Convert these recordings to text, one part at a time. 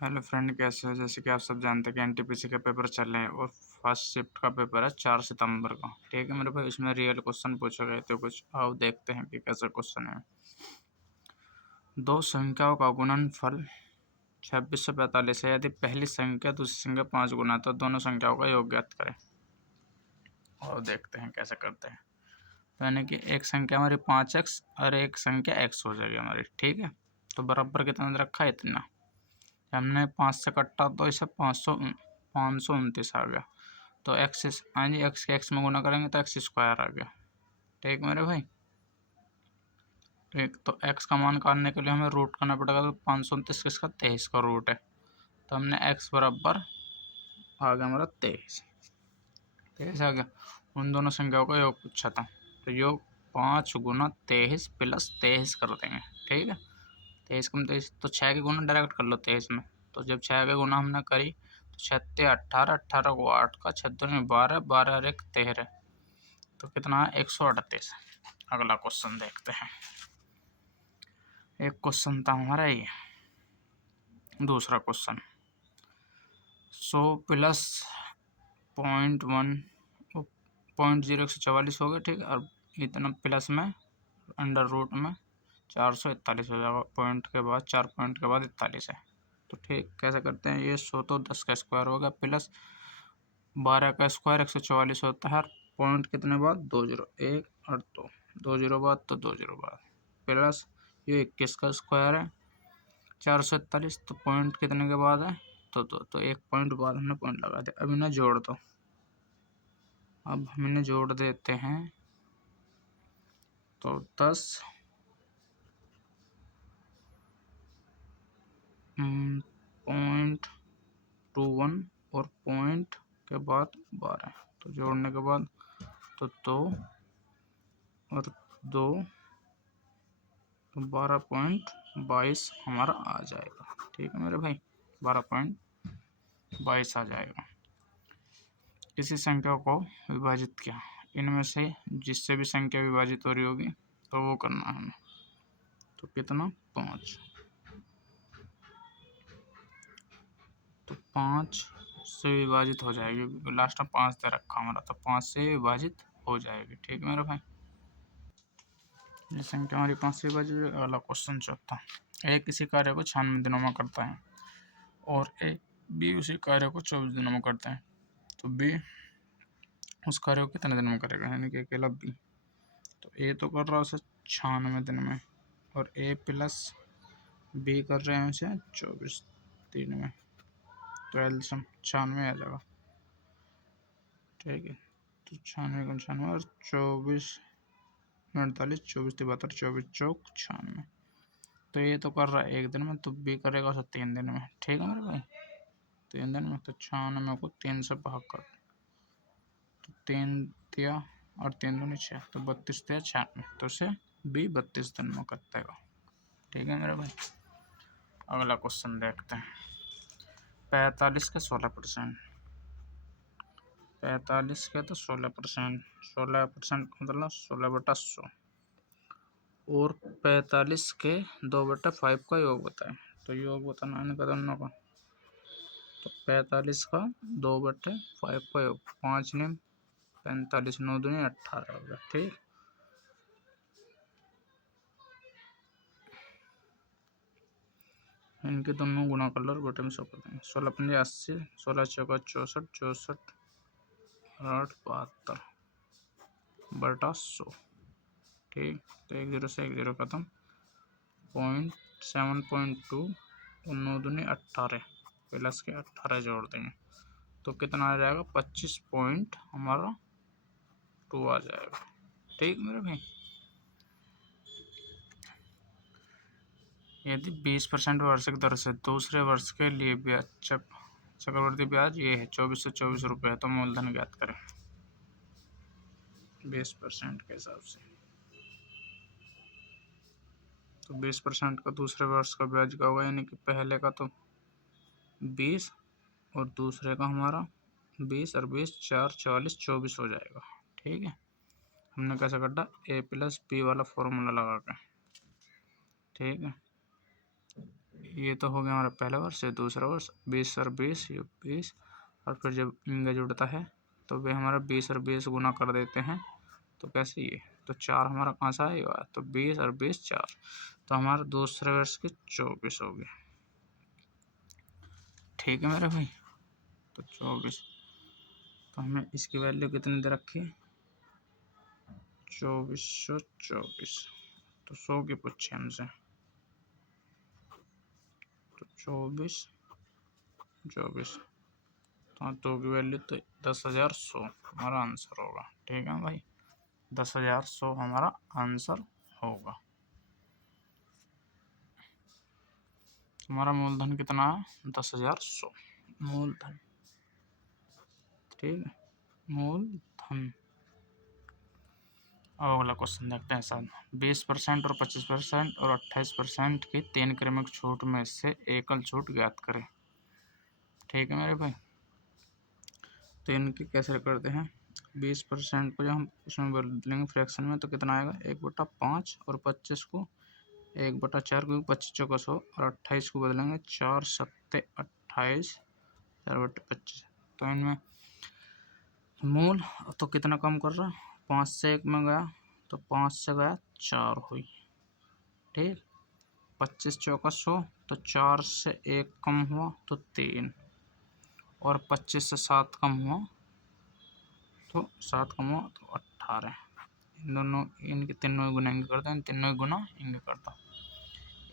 Hello friend, कैसे हो। जैसे कि आप सब जानते हैं कि एनटीपीसी के पेपर चल रहे हैं और फर्स्ट शिफ्ट का पेपर है 4 सितंबर को। ठीक है मेरे भाई, इसमें रियल क्वेश्चन पूछे गए थे कुछ। आओ देखते हैं कि कैसे क्वेश्चन है। दो संख्याओं का गुणनफल 2645 है। यदि पहली संख्या दूसरी संख्या 5 गुना तो दोनों संख्याओं का योग ज्ञात करें। और देखते हैं कैसे करते हैं। तो यानी कि एक संख्या हमारी 5x और एक संख्या x हो जाएगी हमारी। ठीक है, तो बराबर कितना रखा है? इतना। हमने 5 से कट्टा तो इसे 529 आ गया। तो एक्स, हाँ जी, एक्स के एक्स में गुना करेंगे तो एक्स स्क्वायर आ गया। ठीक मेरे भाई। ठीक, तो एक्स का मान काटने के लिए हमें रूट करना पड़ेगा। तो 529 किसका? 23 का रूट है। तो हमने एक्स बराबर आ गया हमारा 23। 23 आ गया। उन दोनों संख्याओं का योग पूछा था, तो योग 5 गुना 23 प्लस 23 कर देंगे। ठीक है, 23 कम 23 तो 6 के गुना डायरेक्ट कर लो 23 में। तो जब 6 के गुना हमने करी तो 6 18, 18 को 8 का, 6 दूनी 12, 12 और 1 13, तो कितना है? 138। अगला क्वेश्चन देखते हैं। एक क्वेश्चन था हमारा ये। दूसरा क्वेश्चन 100 प्लस 0.1 0.0144 हो गया। ठीक है, और इतना प्लस में अंडर रूट में 441 हो जाएगा। पॉइंट के बाद 4 पॉइंट के बाद 41 है। तो ठीक, कैसे करते हैं? ये 100 तो 10 का स्क्वायर होगा, प्लस 12 का स्क्वायर 144 होता है। और पॉइंट कितने बाद? 2 जीरो, 1 और 2, 2 जीरो बाद तो 2 जीरो बाद, प्लस ये 21 का स्क्वायर है 441। तो पॉइंट कितने के बाद है? तो एक पॉइंट बाद हमने पॉइंट लगा दिया। अब इन्हें जोड़ दो। अब हम इन्हें जोड़ देते हैं तो 10 0.21 और पॉइंट के बाद 12। तो जोड़ने के बाद तो 2 और 2 तो 12.22 हमारा आ जाएगा। ठीक है मेरे भाई, 12.22 आ जाएगा। किसी संख्या को विभाजित किया, इनमें से जिससे भी संख्या विभाजित हो रही होगी तो वो करना है हमें। तो कितना? 5। तो 5 से विभाजित हो जाएगी, क्योंकि लास्ट में 5 दे रखा हमारा, तो 5 से विभाजित हो जाएगी। ठीक है मेरे भाई, ये संख्या हमारी 5 से विभाजित। अगला क्वेश्चन चौथा। ए किसी कार्य को 96 दिनों में करता है और बी उसी कार्य को 24 दिनों में करता है। तो बी उस कार्य को कितने दिन में करेगा? यानी कि अकेला बी। तो ए तो कर रहा है उसे 96 दिन में, और ए प्लस बी कर रहे हैं उसे 24 दिन में। तो एल्सियम 96 आ जाएगा। ठीक है, तो 96 96 और 24 48, 24 72, 24 चौक 96। तो ये तो कर रहा है 1 दिन में, तो बी करेगा उसे 3 दिन में। ठीक है मेरे भाई, 3 दिन में। तो 96 को 3 से भाग कर, तो 3 दिया और 3 दूनी 6, तो 32 दिया 96, तो उसे बी 32 दिन में करता है। ठीक है मेरे भाई, अगला क्वेश्चन देखते हैं। 45 के 16%। 45 के तो 16%, 16% मतलब 16/100। और 45 के 2/5 का योग बताएं। तो योग बताना है इनका दोनों का। तो 45 का 2/5 का योग, 5 ने 45, 9 दूनी 18 हो गया। ठीक, इनके दोनों गुणा कर लो और बटे में 100 कर देंगे। 16 पंजे 80, 16 चौका 64, 64 8 72 बटा 100। ठीक, तो 1 0 से 1 0 खत्म। 7.2 और 9 दूनी 18, प्लस के 18 जोड़ देंगे तो कितना आ जाएगा? 25 पॉइंट हमारा 2 आ जाएगा। ठीक मेरे भाई, यदि 20% वार्षिक दर से दूसरे वर्ष के लिए ब्याज चक्रवृद्धि ब्याज ये है 2424 रुपये है, तो मूलधन ज्ञात करें 20% के हिसाब से। तो 20% का दूसरे वर्ष का ब्याज का होगा, यानी कि पहले का तो 20 और दूसरे का हमारा 20 और 20 4 44 24 हो जाएगा। ठीक है, हमने कैसे काटा? ए प्लस बी वाला फॉर्मूला लगा के। ठीक है, ये तो हो गया हमारा पहला वर्ष, दूसरा वर्ष 20 और 20 ये 20, और फिर जब इनका जुड़ता है तो वे हमारा 20 और 20 गुना कर देते हैं। तो कैसे ये, तो 4 हमारा कहाँ से आएगा, तो 20 और 20 4, तो हमारा दूसरे वर्ष के 24 हो गए। ठीक है मेरे भाई, तो 24, तो हमें इसकी वैल्यू कितनी दे रखी है, 2424, तो 100 की पूछे हमसे, तो 24 24, तो 2 की वैल्यू तो 10,100 हमारा आंसर होगा। ठीक है भाई, 10,100 हमारा आंसर होगा। हमारा मूलधन कितना है, 10,100 मूलधन। ठीक है, मूलधन। अब अगला क्वेश्चन देखते हैं साथ में। 20% और 25% और 28% की 3 क्रमिक छूट में से एकल छूट ज्ञात करें। ठीक है मेरे भाई, तो इनकी कैसे करते हैं, 20% को जब हम इसमें बदलेंगे फ्रैक्शन में तो कितना आएगा, 1/5, और 25 को 1/4, क्योंकि 25 चौका 100, और 28 को बदलेंगे 4 सत्ते 28, 4/25। तो इनमें मूल तो कितना कम कर रहा, 5 से 1 में गया तो 5 से गया 4 हुई। ठीक, 25 चौका 100, तो 4 से 1 कम हुआ तो 3, और 25 से 7 कम हुआ तो 7 कम हुआ तो 18। इन दोनों, इनके तीनों गुना इंगे करता है, इन तीनों गुना इंगे करता,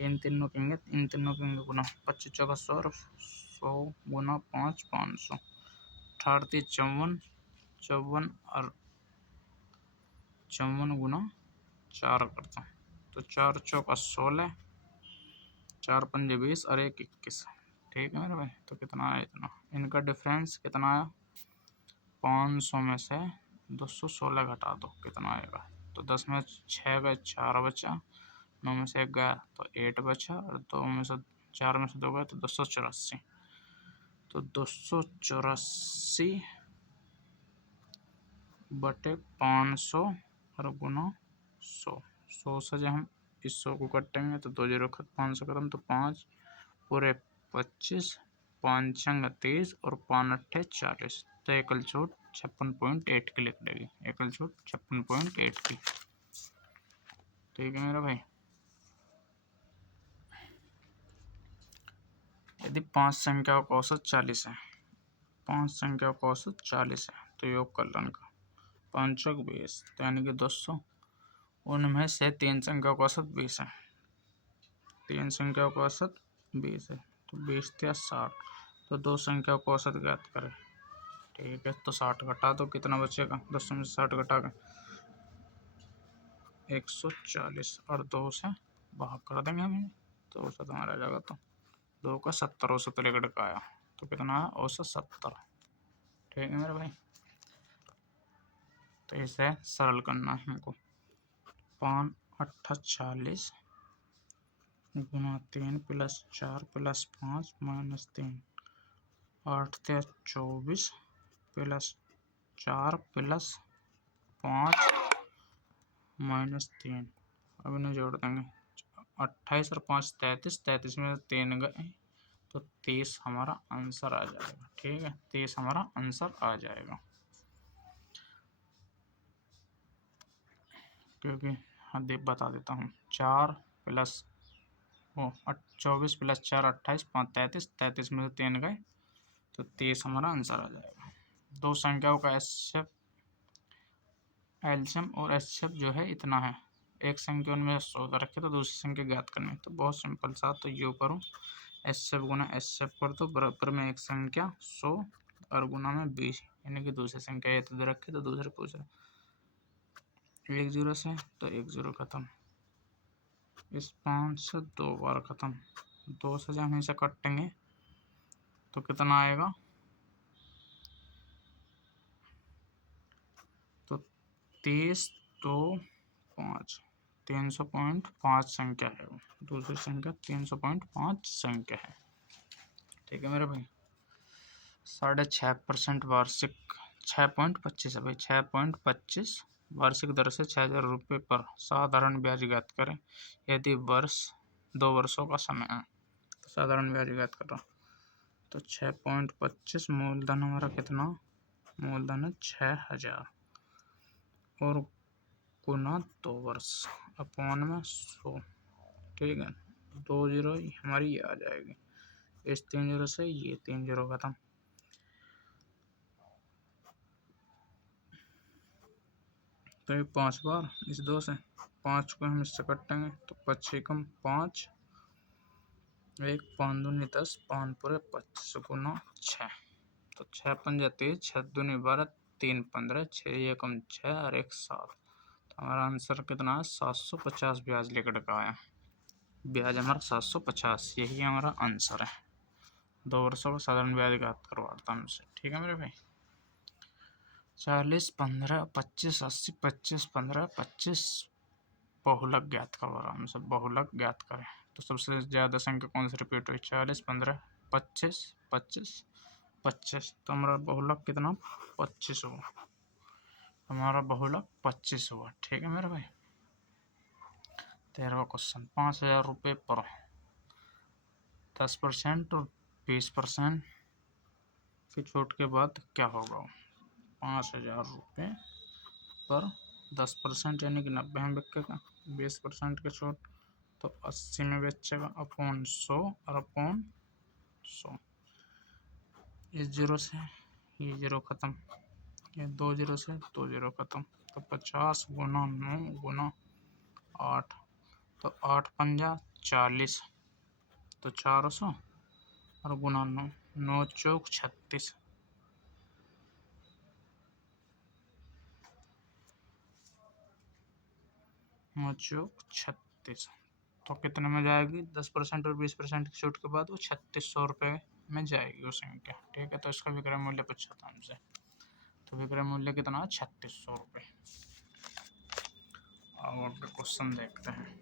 इन तीनों के इंगे गुना, 25 चौका 100 और 100 गुना 5 500, 18 54 54, और 54 गुना 4 करता, तो 4 चौका 16, 4 पंजे 20 और 1 21। ठीक है मेरे भाई, तो कितना आया, इतना इनका डिफरेंस कितना आया, 500 में से 216 घटा दो, कितना आएगा, तो 10 में 6 गए 4 बचा, 9 में से 1 गया तो 8 बचा, और 2 में से 4 में से 2 गए तो 284, तो 284 बटे 500 और गुना 100, 100 से जब हम इस 100 को कटेंगे तो 2 जीरो 500 खत्म, तो 5 पूरे 25, 5 छंग 30 और 5 अट्ठे 40, तो एकल छूट 56.8 की लिख देगी, एकल छूट 56.8 की। ठीक है मेरा भाई, यदि 5 संख्याओं का औसत 40 है, 5 संख्याओं का औसत 40 है, तो योग कलन का 5 चौक 20, तो यानी कि 200, उनमें से 3 संख्याओं का औसत 20 है, 3 संख्याओं का औसत 20 है, तो 20 या 60, तो 2 संख्याओं का औसत ज्ञात करें। ठीक है, तो 60 घटा दो, कितना बचेगा, 200 में से 60 घटा के 140, और 2 से भाग कर देंगे हम, तो औसत हमारा आ जाएगा, तो 2 का 70 औसत लेकर का आया, तो कितना है औसत 70। ठीक है मेरे भाई, तो इसे सरल करना है हमको, 5 अट्ठा 40 गुना 3 प्लस 4 प्लस 5 माइनस 3, 8 से 24 प्लस 4 प्लस 5 माइनस 3, अब इन्हें जोड़ देंगे, 28 और 5 33, 33 में 3 गए तो 30 हमारा आंसर आ जाएगा। ठीक है, 30 हमारा आंसर आ जाएगा, क्योंकि हाँ बता देता हूँ, 4 प्लस 24 प्लस 4 28, 5 33, 33 में से 3 गए तो 30 हमारा आंसर आ जाएगा। दो संख्याओं का एलसीएम और एचसीएफ जो है इतना है, एक संख्या उनमें 100 रखे तो दूसरी संख्या ज्ञात करनी, तो बहुत सिंपल सा, तो यो करूँ एचसीएफ गुना एचसीएफ कर दो, बराबर में एक संख्या 100 और गुना में 20, यानी कि दूसरी संख्या ये तो रखे तो दूसरे पूछ रहे 1 0 से, तो 1 0 खत्म, इस 5 से 2 बार खत्म, 2 से जब हम इसे कटेंगे तो कितना आएगा, तो 30 2 5, 300.5 संख्या है वो, दूसरी संख्या 300.5 संख्या है। ठीक है मेरे भाई, 6.5% वार्षिक 6.25 है भाई, 6.25 वार्षिक दर से 6,000 रुपये पर साधारण ब्याज ज्ञात करें, यदि 2 वर्षों का समय है, तो साधारण ब्याज ज्ञात कर रहा हूँ। तो 6.25 मूलधन हमारा कितना, मूलधन है 6000 और गुना 2 वर्ष अपॉन में 100। ठीक है, 2 जीरो हमारी ये आ जाएगी, इस 3 जीरो से ये 3 जीरो खत्म। तो ये 5 बार इस 2 से 5 को हम इससे काटेंगे तो 5 कम 5, 1 5 दूनी 10, 5 पूरे 25 गुना 6। तो 6 पंजा 30, 6 दूनी 12, 3 15, 6 एकम 6 और 1 7। तो हमारा आंसर कितना है, 750 ब्याज लेकर का आया। ब्याज हमारा 750, यही हमारा आंसर है। 2 वर्षों का साधारण ब्याज ज्ञात करवाता हमसे। ठीक है मेरे भाई। 40 15 25 80 25 15 25 बहुलक ज्ञात करवा रहा हमसे। बहुलक ज्ञात करें तो सबसे ज़्यादा संख्या कौन सी रिपीट हुई, 40 15 25 25 25। तो हमारा बहुलक कितना, 25 हुआ। हमारा बहुलक 25 हुआ। ठीक है मेरे भाई। 13वां क्वेश्चन, 5000 रुपये पर 10% और 20% की छूट के बाद क्या होगा। 5000 रुपये पर 10% यानी कि 90 में बिकेगा, 20% की छूट तो 80 में बेचेगा, अपॉन 100 और अपॉन 100। इस जीरो से ये जीरो खत्म, ये 2 जीरो से 2 जीरो खत्म। तो 50 गुना 9 गुना 8, तो 8 पंजा 40, तो 400 और गुना 9, 9 चौक 36, 9 चौक 36। तो कितने में जाएगी, 10% और 20% की छूट के बाद वो 3600 रुपये में जाएगी वो संख्या। ठीक है, तो इसका विक्रय मूल्य पूछा था हमसे। तो विक्रय मूल्य कितना है, 3600 रुपये। और क्वेश्चन देखते हैं।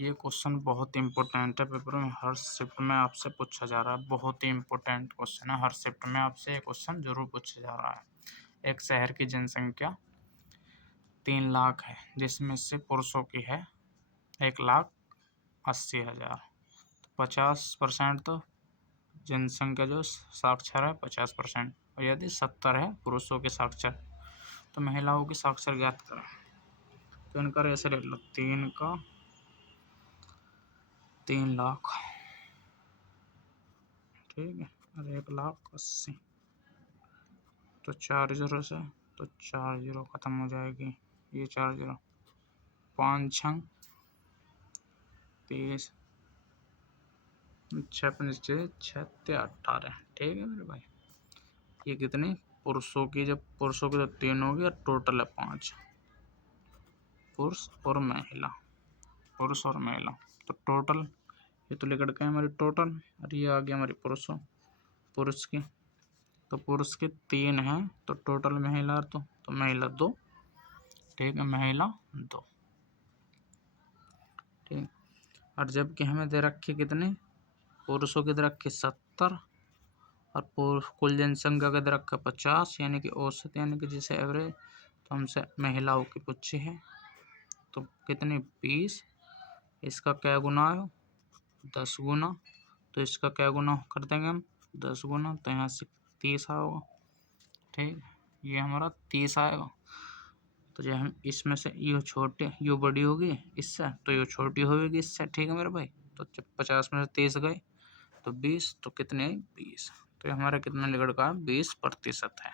ये क्वेश्चन बहुत इंपॉर्टेंट है, पेपर में हर शिफ्ट में आपसे पूछा जा रहा है। बहुत ही इंपॉर्टेंट क्वेश्चन है, हर शिफ्ट में आपसे ये क्वेश्चन जरूर पूछा जा रहा है। एक शहर की जनसंख्या 3 लाख है, जिसमें से पुरुषों की है 1,80,000। 50% तो जनसंख्या जो साक्षर है 50%, और यदि 70 है पुरुषों के साक्षर, तो महिलाओं की साक्षर ज्ञात करें। तो इनका ऐसे ले लो, 3 का 3 लाख, ठीक है, और 1,80,000, तो 4 जीरो से तो 4 जीरो खत्म हो जाएगी, ये 4 जीरो, 5 6 30, 6 5 6 18। ठीक है मेरे भाई। ये कितनी पुरुषों की, जब पुरुषों की तो 3 होगी और टोटल है 5, पुरुष और महिला, पुरुष और महिला। तो टोटल ये तो लेकर के हमारी टोटल, और ये आ गया हमारी पुरुष की। तो पुरुष के 3 हैं, तो टोटल महिला तो महिला 2। ठीक है, महिला 2। ठीक, और जबकि हमें दे रखे कितने, पुरुषों के दे रखे 70 और कुल जनसंख्या के दे रखा 50, यानी कि औसत, यानी कि जैसे एवरेज। तो हमसे महिलाओं की पूछी है, तो कितनी 20, इसका क्या गुना है 10 गुना, तो इसका क्या गुना कर देंगे हम 10 गुना, तो यहाँ से 30 आएगा। ठीक, ये हमारा 30 आएगा। तो जो हम इसमें से यो छोटे यो बड़ी होगी इससे, तो यो छोटी होगी इससे। ठीक है मेरे भाई। तो जब 50 में से 30 गए तो 20, तो कितने 20, तो हमारा कितना निकल का 20% है।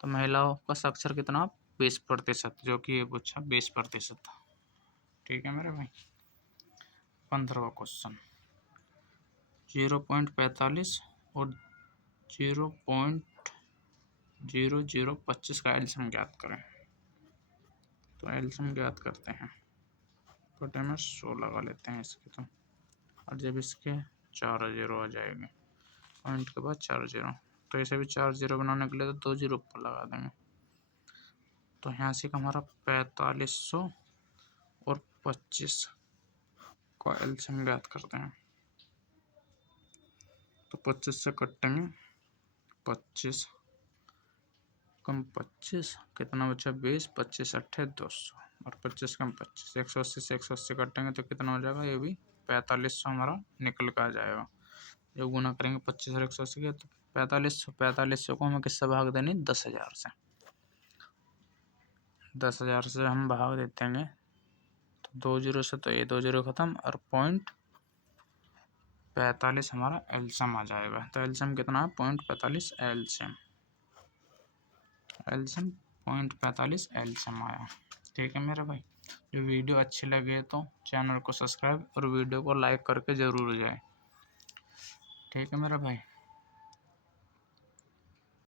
तो महिलाओं का साक्षर कितना 20%, जो कि ये पूछा 20%। ठीक है मेरे भाई। 15वां क्वेश्चन, 0.45 और 0.0025 का एलसीएम ज्ञात करें। तो एलसीएम ज्ञात करते हैं, बटे में 100 लगा लेते हैं इसके, तो और जब इसके 4 जीरो आ जाएंगे, पॉइंट के बाद 4 जीरो, तो ऐसे भी 4 जीरो बनाने के लिए तो 2 जीरो ऊपर लगा देंगे। तो यहाँ से हमारा 4500 और 25 का एलसीएम ज्ञात करते हैं। तो 25 से कटेंगे, 25 कम 25 कितना बचा 20, 25 8 200 और 25 कम 25, 180 से 180 काटेंगे तो कितना हो जाएगा, ये भी 4500 हमारा निकल कर आ जाएगा। जब गुना करेंगे 25 और 180 के तो 4500 को हमें किससे भाग देनी, 10,000 से। 10,000 से हम भाग देते हैं तो 2 जीरो से, तो ये 2 जीरो खत्म और 0.45 हमारा एलसीएम आ जाएगा। तो एलसीएम कितना है, 0.45 एलसीएम 0.45 एलसीएम आया। ठीक है मेरे भाई, जो वीडियो अच्छी लगे तो चैनल को सब्सक्राइब और वीडियो को लाइक करके ज़रूर जाए। ठीक है मेरा भाई।